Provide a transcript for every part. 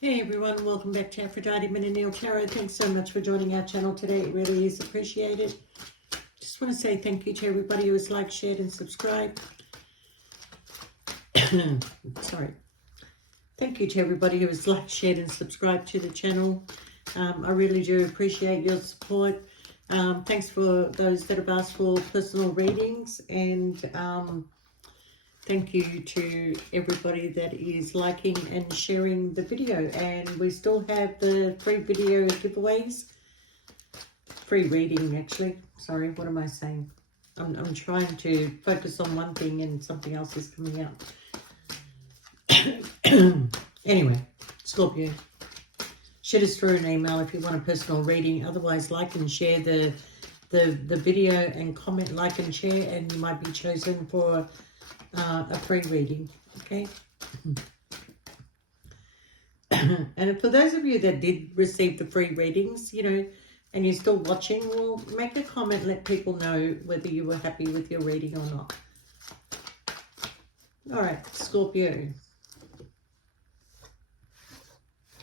Hey everyone, welcome back to Aphrodite Minute Tarot. Thanks so much for joining our channel today. It really is appreciated. Just want to say thank you to everybody who has liked, shared and subscribed. Sorry. Thank you to everybody who has liked, shared and subscribed to the channel. I really do appreciate your support. Thanks for those that have asked for personal readings, and thank you to everybody that is liking and sharing the video. And we still have the free video giveaways. Free reading, actually. Sorry, what am I saying? I'm trying to focus on one thing and something else is coming out. Anyway, Scorpio, shoot us through an email if you want a personal reading. Otherwise, like and share the video and comment, like and share, and you might be chosen for a free reading. Okay. And for those of you that did receive the free readings, you know, and you're still watching, well, make a comment, let people know whether you were happy with your reading or not. All right, Scorpio.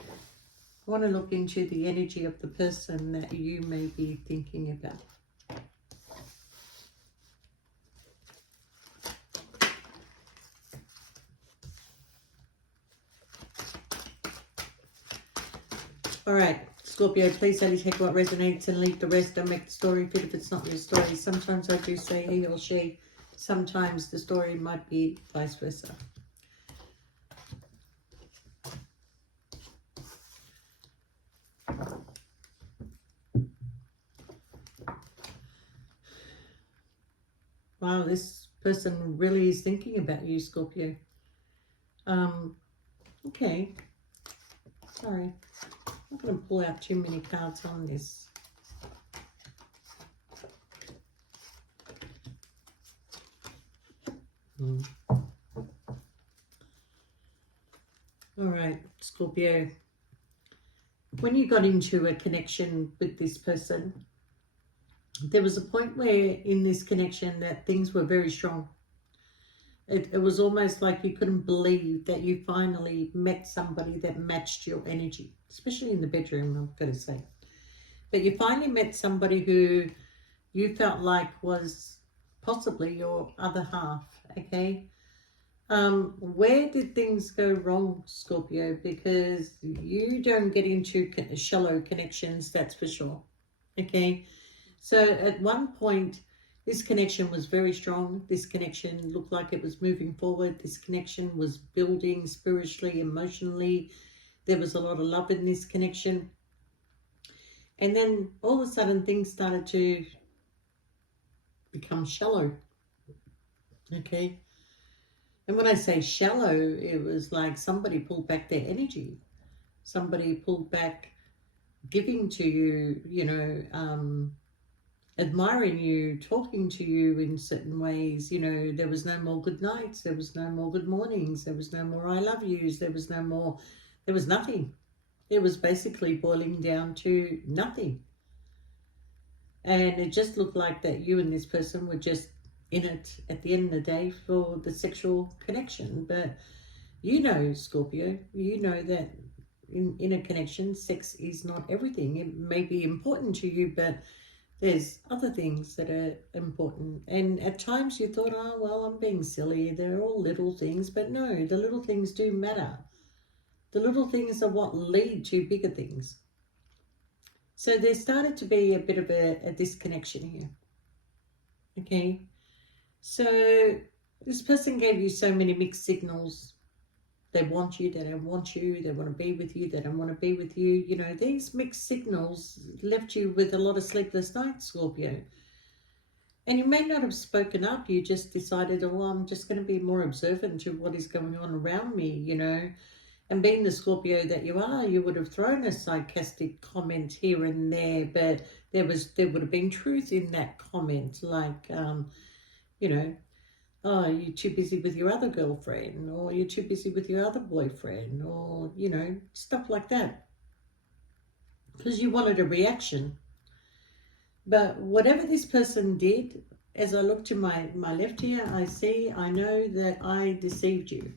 I want to look into the energy of the person that you may be thinking about. All right, Scorpio, please only take what resonates and leave the rest. Don't make the story fit if it's not your story. Sometimes I do say he or she. Sometimes the story might be vice versa. Wow, this person really is thinking about you, Scorpio. Okay. Sorry. I'm not going to pull out too many cards on this. All right, Scorpio. When you got into a connection with this person, there was a point where in this connection that things were very strong. It was almost like you couldn't believe that you finally met somebody that matched your energy, especially in the bedroom, I've got to say. But you finally met somebody who you felt like was possibly your other half, okay? Where did things go wrong, Scorpio? Because you don't get into shallow connections, that's for sure, okay? So at one point, this connection was very strong. This connection looked like it was moving forward. This connection was building spiritually, emotionally. There was a lot of love in this connection. And then all of a sudden things started to become shallow. Okay. And when I say shallow, it was like somebody pulled back their energy. Somebody pulled back giving to you, you know, admiring you, talking to you in certain ways. You know, there was no more good nights, there was no more good mornings, there was no more I love yous, there was no more, there was nothing. It was basically boiling down to nothing. And it just looked like that you and this person were just in it at the end of the day for the sexual connection. But you know, Scorpio, you know that in a connection, sex is not everything. It may be important to you, but there's other things that are important. And at times you thought, oh, well, I'm being silly. They're all little things. But no, the little things do matter. The little things are what lead to bigger things. So there started to be a bit of a disconnection here. Okay. So this person gave you so many mixed signals. They want you, they don't want you, they want to be with you, they don't want to be with you. You know, these mixed signals left you with a lot of sleepless nights, Scorpio. And you may not have spoken up. You just decided, oh, I'm just going to be more observant to what is going on around me, you know. And being the Scorpio that you are, you would have thrown a sarcastic comment here and there, but there would have been truth in that comment, like, you know, oh, you're too busy with your other girlfriend, or you're too busy with your other boyfriend, or, you know, stuff like that. Because you wanted a reaction. But whatever this person did, as I look to my left here, I know that I deceived you.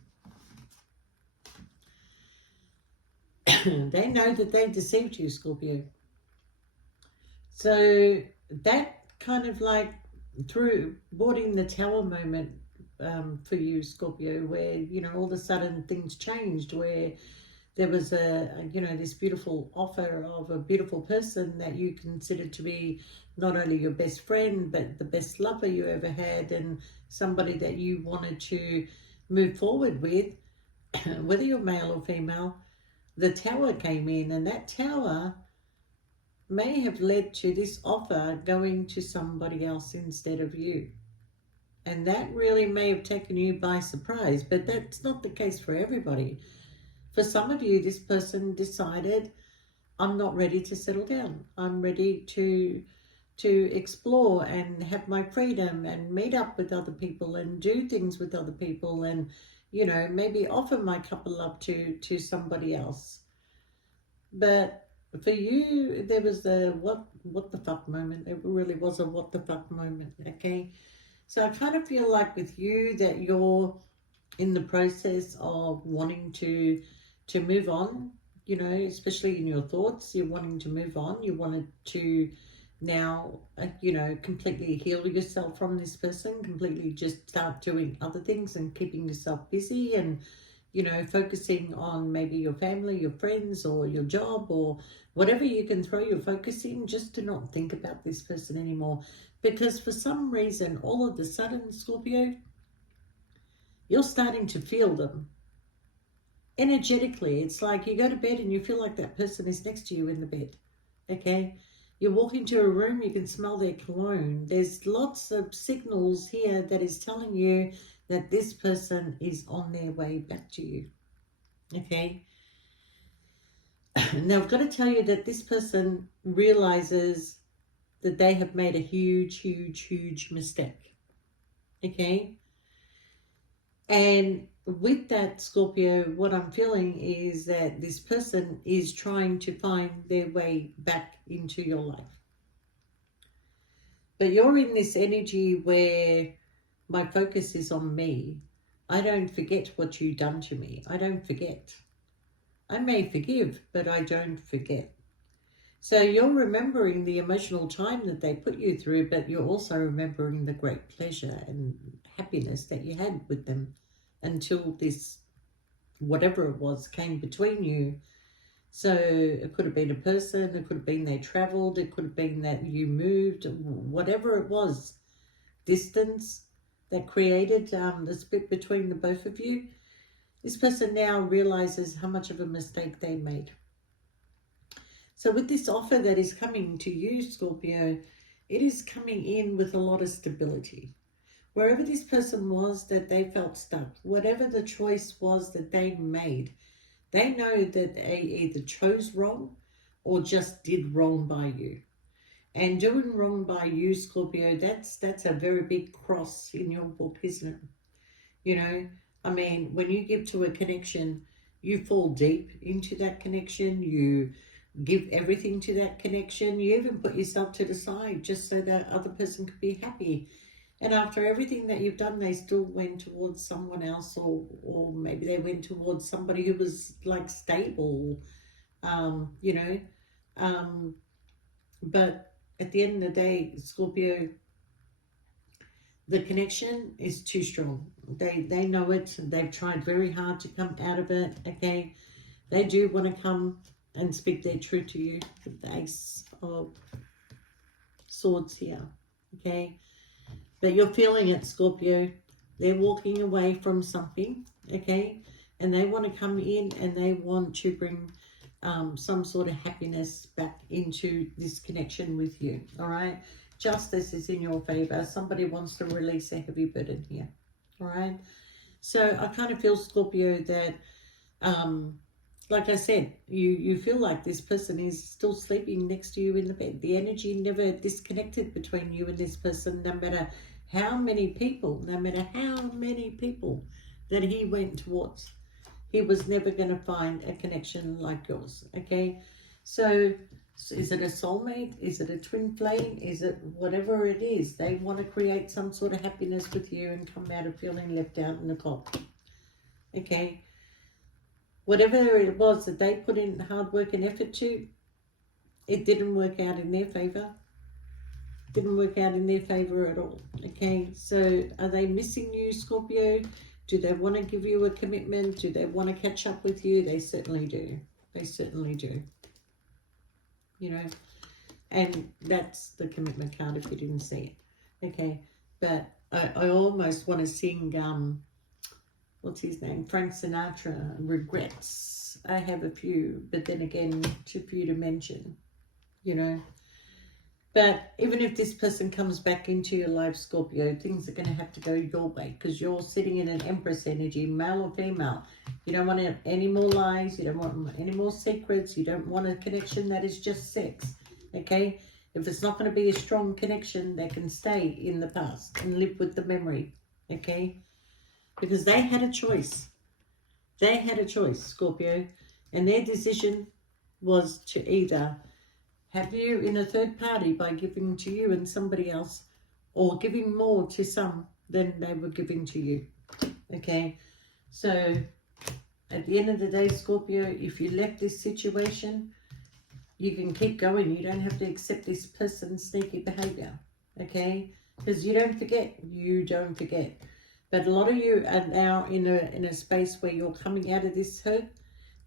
They know that they deceived you, Scorpio. So that kind of like brought in the tower moment for you, Scorpio, where, you know, all of a sudden things changed, where there was you know, this beautiful offer of a beautiful person that you considered to be not only your best friend, but the best lover you ever had, and somebody that you wanted to move forward with, whether you're male or female. The tower came in, and that tower may have led to this offer going to somebody else instead of you. And that really may have taken you by surprise, but that's not the case for everybody. For some of you, this person decided, I'm not ready to settle down. I'm ready to explore and have my freedom and meet up with other people and do things with other people, and, you know, maybe offer my cup of love to somebody else. But for you, there was the what the fuck moment. It really was a what the fuck moment, okay? So I kind of feel like with you that you're in the process of wanting to move on, you know, especially in your thoughts. You're wanting to move on. You wanted to now, you know, completely heal yourself from this person, completely just start doing other things and keeping yourself busy, and, you know, focusing on maybe your family, your friends, or your job, or whatever you can throw your focus in, just to not think about this person anymore. Because for some reason, all of a sudden, Scorpio, you're starting to feel them energetically. It's like you go to bed and you feel like that person is next to you in the bed, okay? You walk into a room, you can smell their cologne. There's lots of signals here that is telling you that this person is on their way back to you, okay? Now, I've got to tell you that this person realizes that they have made a huge, huge, huge mistake, okay? And with that, Scorpio, what I'm feeling is that this person is trying to find their way back into your life. But you're in this energy where my focus is on me. I don't forget what you've done to me. I don't forget. I may forgive, but I don't forget. So you're remembering the emotional time that they put you through, but you're also remembering the great pleasure and happiness that you had with them until this, whatever it was, came between you. So it could have been a person, it could have been they traveled, it could have been that you moved, whatever it was, distance that created the split between the both of you. This person now realizes how much of a mistake they made. So with this offer that is coming to you, Scorpio, it is coming in with a lot of stability. Wherever this person was that they felt stuck, whatever the choice was that they made, they know that they either chose wrong or just did wrong by you. And doing wrong by you, Scorpio, that's a very big cross in your book, isn't it? You know, I mean, when you give to a connection, you fall deep into that connection. You give everything to that connection. You even put yourself to the side just so that other person could be happy. And after everything that you've done, they still went towards someone else, or maybe they went towards somebody who was like stable, you know. But at the end of the day, Scorpio, the connection is too strong. They know it. They've tried very hard to come out of it, okay? They do want to come and speak their truth to you with the Ace of Swords here, okay? But you're feeling it, Scorpio. They're walking away from something, okay? And they want to come in and they want to bring some sort of happiness back into this connection with you, all right? Justice is in your favor. Somebody wants to release a heavy burden here, all right? So I kind of feel, Scorpio, that, like I said, you feel like this person is still sleeping next to you in the bed. The energy never disconnected between you and this person, no matter how many people that he went towards. He was never going to find a connection like yours, okay? So is it a soulmate? Is it a twin flame? Is it whatever it is? They want to create some sort of happiness with you and come out of feeling left out in the cold, okay? whatever it was that they put in hard work and effort to, it didn't work out in their favor. Didn't work out in their favor at all. Okay, so are they missing you, Scorpio? Do they want to give you a commitment? Do they want to catch up with you? They certainly do. They certainly do. You know, and that's the commitment card if you didn't see it. Okay, but I almost want to sing, what's his name? Frank Sinatra, Regrets. I have a few, but then again, too few to mention, you know. But even if this person comes back into your life, Scorpio, things are going to have to go your way because you're sitting in an Empress energy, male or female. You don't want any more lies. You don't want any more secrets. You don't want a connection that is just sex, okay? If it's not going to be a strong connection, they can stay in the past and live with the memory, okay? Because they had a choice. They had a choice, Scorpio, and their decision was to either have you in a third party by giving to you and somebody else, or giving more to some than they were giving to you. Okay, so at the end of the day, Scorpio, if you left this situation, you can keep going. You don't have to accept this person's sneaky behavior. Okay, because you don't forget. You don't forget. But a lot of you are now in a space where you're coming out of this hurt,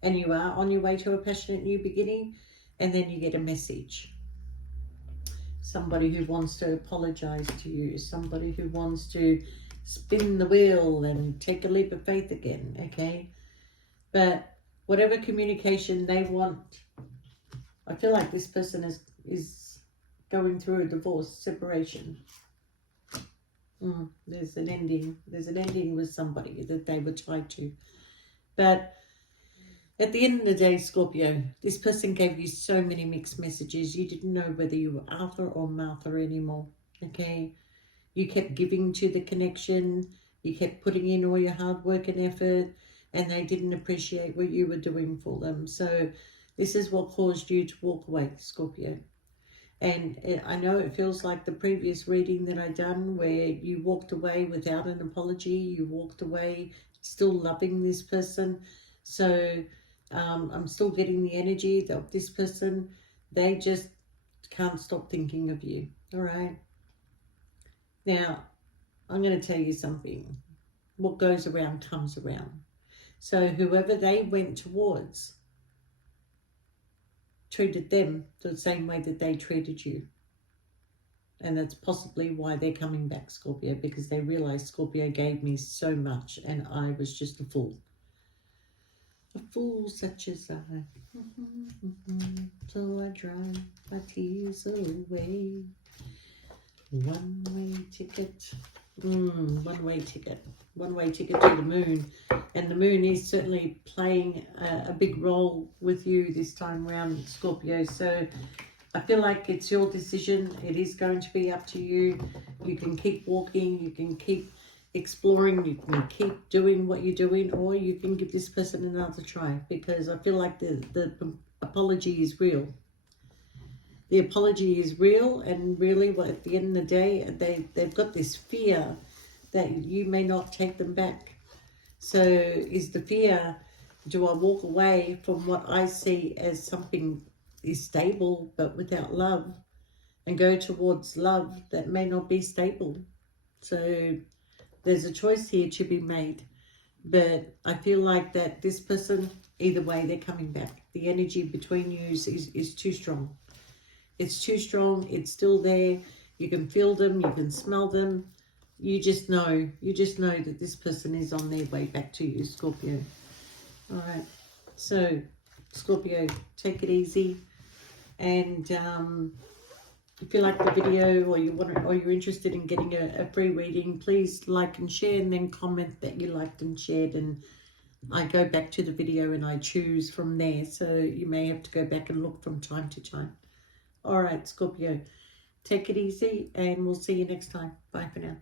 and you are on your way to a passionate new beginning. And then you get a message. Somebody who wants to apologize to you. Somebody who wants to spin the wheel and take a leap of faith again, okay? But whatever communication they want, I feel like this person is going through a divorce, separation. There's an ending. There's an ending with somebody that they were tied to. But at the end of the day, Scorpio, this person gave you so many mixed messages. You didn't know whether you were Arthur or Martha anymore, okay? You kept giving to the connection. You kept putting in all your hard work and effort, and they didn't appreciate what you were doing for them. So this is what caused you to walk away, Scorpio. And I know it feels like the previous reading that I done where you walked away without an apology. You walked away still loving this person. So I'm still getting the energy of this person. They just can't stop thinking of you. All right. Now, I'm going to tell you something. What goes around comes around. So whoever they went towards treated them the same way that they treated you. And that's possibly why they're coming back, Scorpio, because they realize Scorpio gave me so much and I was just a fool. A fool such as I. So I dry my tears away. One-way ticket. One-way ticket. One-way ticket to the moon. And the moon is certainly playing a big role with you this time around, Scorpio. So I feel like it's your decision. It is going to be up to you. You can keep walking. You can keep exploring. You can keep doing what you're doing, or you can give this person another try, because I feel like the apology is real. The apology is real, and really, at the end of the day, they've got this fear that you may not take them back. So is the fear, do I walk away from what I see as something is stable but without love, and go towards love that may not be stable? So there's a choice here to be made. But I feel like that this person, either way, they're coming back. The energy between you is too strong. It's too strong. It's still there. You can feel them. You can smell them. You just know that this person is on their way back to you, Scorpio. All right. So, Scorpio, take it easy. And if you like the video, or you're interested in getting a free reading, please like and share, and then comment that you liked and shared, and I go back to the video and I choose from there. So you may have to go back and look from time to time. All right, Scorpio, take it easy, and we'll see you next time. Bye for now.